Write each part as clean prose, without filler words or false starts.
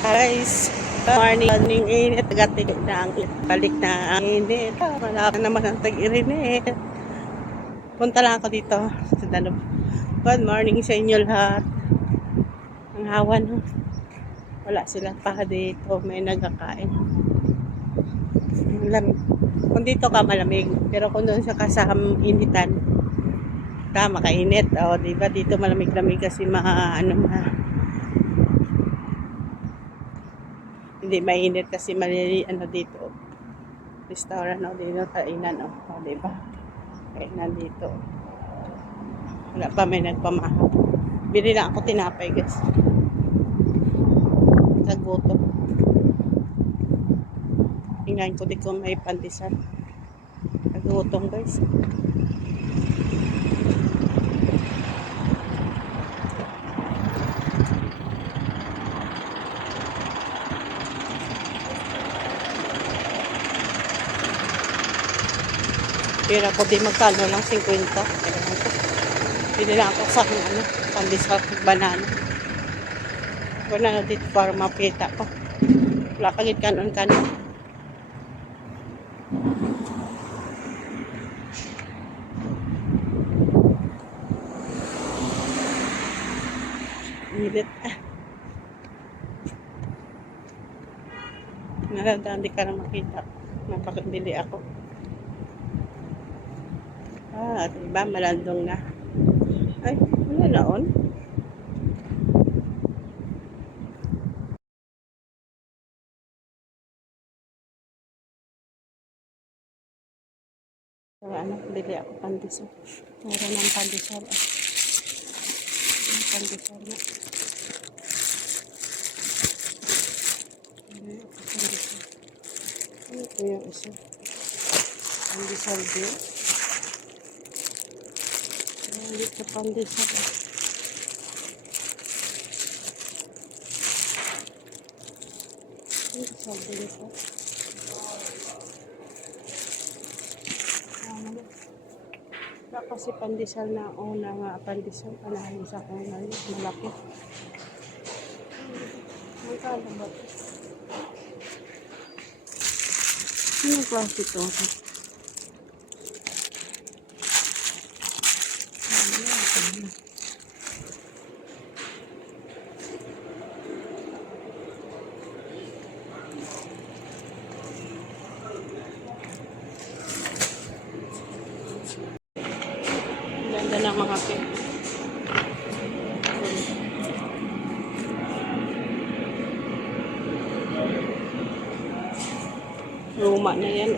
Guys, morning init, gatig na ang balik na ang init. Wala naman ang tag-init. Punta lang ako dito sa Danub. Good morning sa inyo lahat. Ang hawan, no? Wala sila pa dito, may nagkakain. Kung dito ka malamig, pero kung doon sa kasam initan, makainit. O, diba? Dito malamig-lamig kasi hindi mainit kasi dito. Restaurant o dito, kainan o, diba? Kainan dito. Wala pa may nagpamahal. Bili lang ako tinapay, guys. Kagutom. Tingnan ko dito may pantisan. Kagutom, guys. Pira ko di magkano lang 50. Pili lang ako sa pandesal banana. Wala na dito para mapita ko. Wala kagit kanon-kanon. Init. Nalandaan di ka na makita. Napakabili ako. Diba? Malandong na. Ay, wala na on. Bili ako pandesal. Meron ng pandesal. Pandesal na. Bili ako pandesal. Ito yung isa. Pandesal din. Dito pandesal. Pandesal din ito. Wala kasi pandesal na una nga pandesal. Panahin sa kong malaki. Magkano ba ito? Anong klase ito? Ganda ng mga cake. Luma na yan.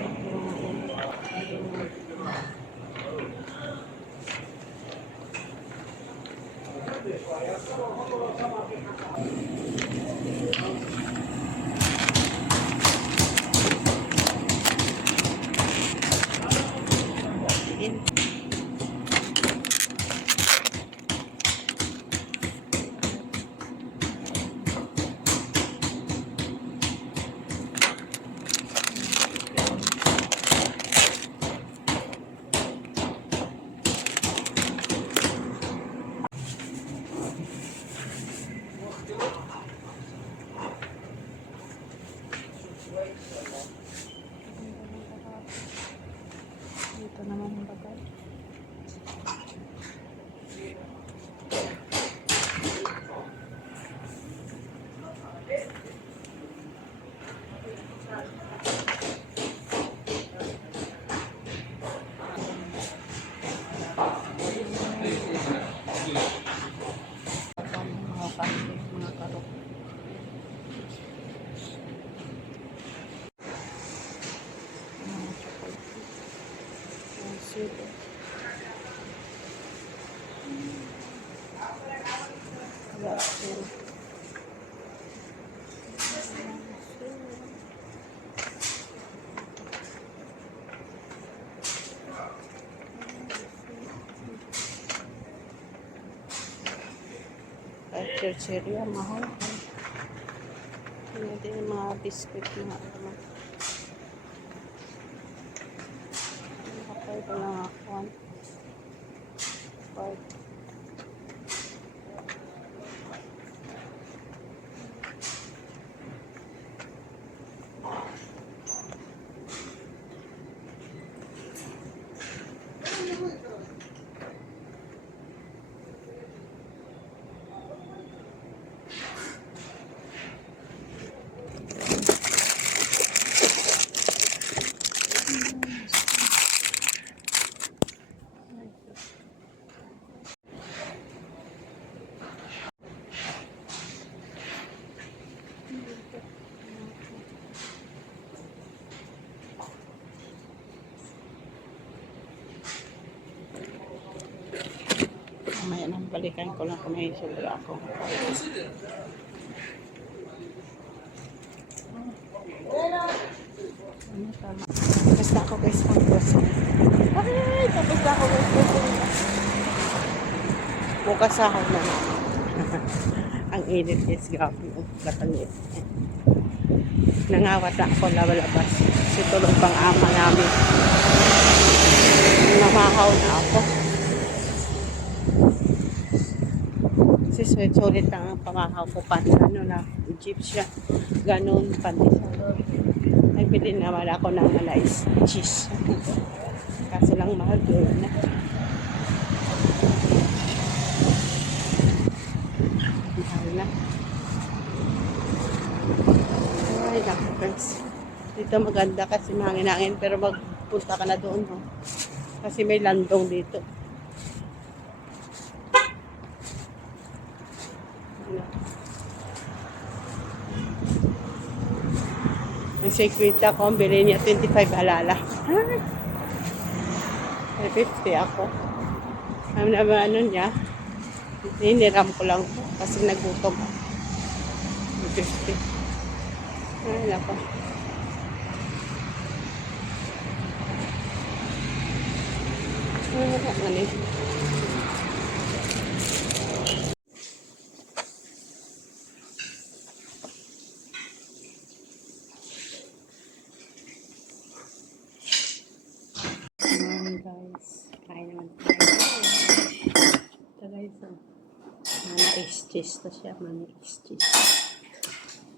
Ito naman yung bagay. Mga pancake, mga karot. Sweet. Chicheria, mahal. Ano din yung mga biscuit na naman. Nakapay ko lang ako. 5. Ayan, balikan ko lang kung may sura ako. Ano, tama. Tapos na ako guys, mag-grocery. Ay, tapos na ako mag-grocery. Bukas sahod na naman. Ang init guys, grabe yung batang init. Nangawat na ako labas. Kasi tulog pang ama namin. Namahaw na ako. Kasi sulit lang ang pamahaw ko pa. Ano na, Egyptian. Ganon, pandesal. Ay, bilhin naman ako ng ice cheese. Kaso lang mahal doon na. Mahal na. Ay, naku friends. Dito maganda kasi mahangin-hangin pero magpunta ka na doon. No? Kasi may landong dito. Ano? Ang sekwita ko, ang bilhin niya 25 halala. Ay, 50 ako. Ang naman ano niya, hiniram ko lang po kasi nagutom ako. 50. Ay, nako. Ano eh. Guys, kain naman tayo. Ito guys, mana is cheese to siya, mana is cheese.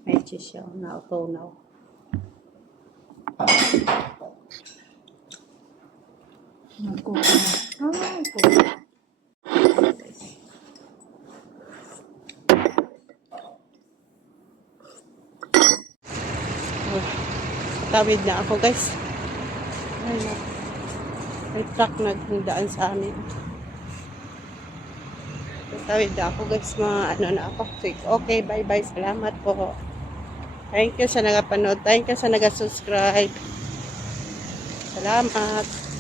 May cheese siya, na-tunaw. Nagkuha na. Ay, kuha. Tawid na ako guys. Ay, may truck nagdaan sa amin. Tawid na ako guys, mga ano na ako. Okay, bye bye. Salamat po. Thank you sa nagapanood. Thank you sa nagasubscribe. Salamat.